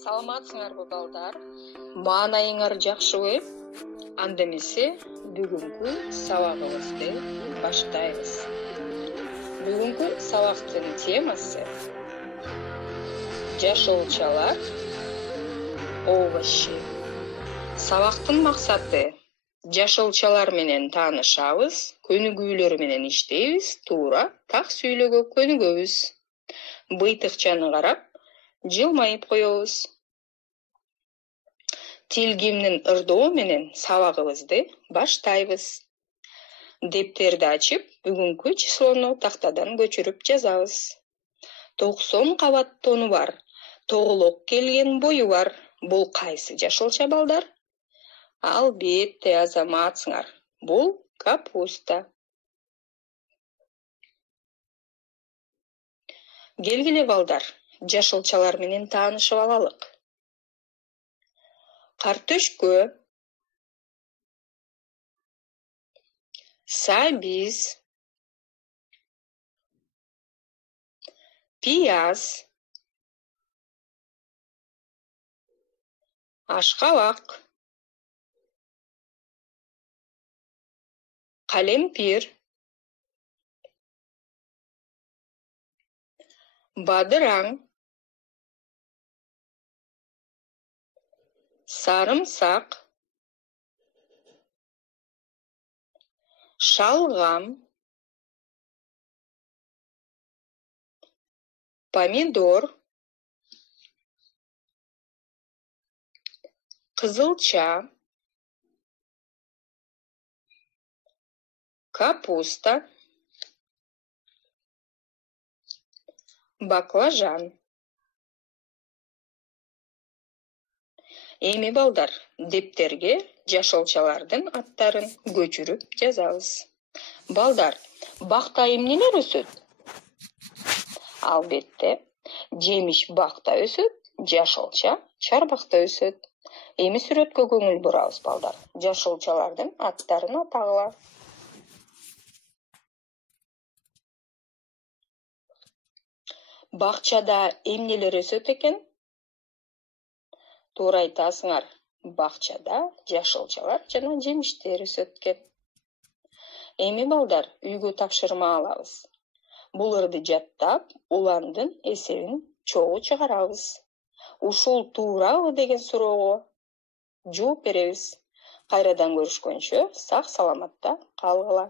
Саламатсыңарбы балдар? Маанайыңар жакшыбы? Анда эмесе бүгүнкү сабагыбызды баштайбыз. Бүгүнкү сабактын темасы жашоочалар, овощи. Сабактын максаты жашоочалар менен таанышабыз, көнүгүүлөр менен иштейбиз, туура так сүйлөгө көнүгөбүз. Быйтыкчаны карап, жылмайып коебуз. Тилгимдин ырдоо менен сабагыбызды баштайбыз. Дептерди ачып, бүгүнкү числону тактадан көчүрүп жазабыз. 90 кабат тону бар, тоголок келген бою бар. Бул кайсы жашооча балдар? Албетте азаматсыңар. Бул капуста. Келгиле балдар, жашоочалар менен таанышып алалык. Картөшкө, сабиз, пияз, ашкабак, калемпир, бадыраң, сарымсак, шалгам, помидор, кызылча, капуста, баклажан. Эми балдар, дептерге жашоочалардын аттарын көчүрүп жазабыз. Балдар, бакта эмнелер өсөт? Албетте, жемиш бакта өсөт, жашооча чарбакта өсөт. Эми сүрөткө көңүл бурабыз балдар. Жашоочалардын аттарын атагыла. Бакчада эмнелер өсөт экен? Туура айтасыңар. Бакчада жашоочалар жана жемиштер өсөт экен. Эми балдар, үйгө тапшырма алабыз. Буларды жаттап, уландын эсебин чогуу чыгарабыз. Ушул туурабы деген суроого жооп беребиз. Кайрадан көрүшкөнчө сак саламатта калгыла.